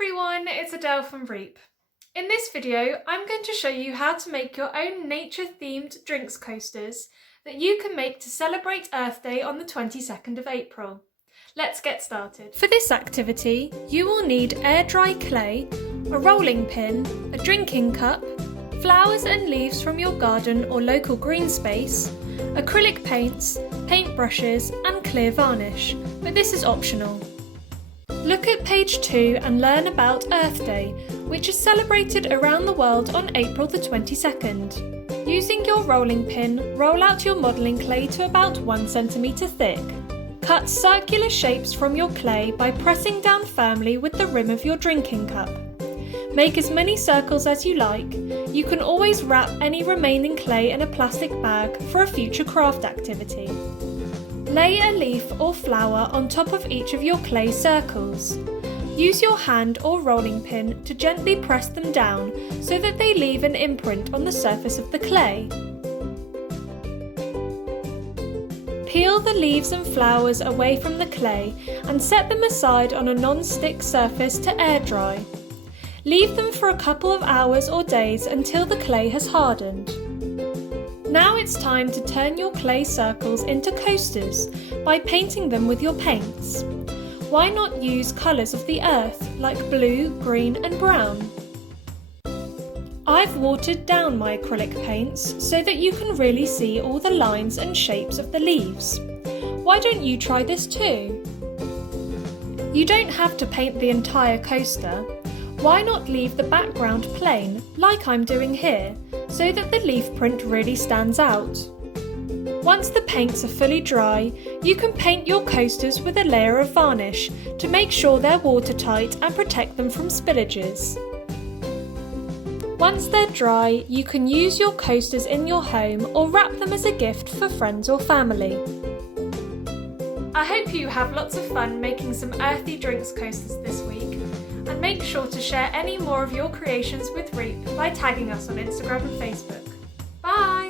everyone, it's Adele from REEP. In this video, I'm going to show you how to make your own nature-themed drinks coasters that you can make to celebrate Earth Day on the 22nd of April. Let's get started. For this activity, you will need air-dry clay, a rolling pin, a drinking cup, flowers and leaves from your garden or local green space, acrylic paints, paintbrushes and clear varnish, but this is optional. Look at page 2 and learn about Earth Day, which is celebrated around the world on April the 22nd. Using your rolling pin, roll out your modelling clay to about 1 cm thick. Cut circular shapes from your clay by pressing down firmly with the rim of your drinking cup. Make as many circles as you like. You can always wrap any remaining clay in a plastic bag for a future craft activity. Lay a leaf or flower on top of each of your clay circles. Use your hand or rolling pin to gently press them down so that they leave an imprint on the surface of the clay. Peel the leaves and flowers away from the clay and set them aside on a non-stick surface to air dry. Leave them for a couple of hours or days until the clay has hardened. Now it's time to turn your clay circles into coasters by painting them with your paints. Why not use colours of the earth like blue, green and brown? I've watered down my acrylic paints so that you can really see all the lines and shapes of the leaves. Why don't you try this too? You don't have to paint the entire coaster. Why not leave the background plain, like I'm doing here, so that the leaf print really stands out? Once the paints are fully dry, you can paint your coasters with a layer of varnish to make sure they're watertight and protect them from spillages. Once they're dry, you can use your coasters in your home or wrap them as a gift for friends or family. I hope you have lots of fun making some earthy drinks coasters this week. And make sure to share any more of your creations with REEP by tagging us on Instagram and Facebook. Bye!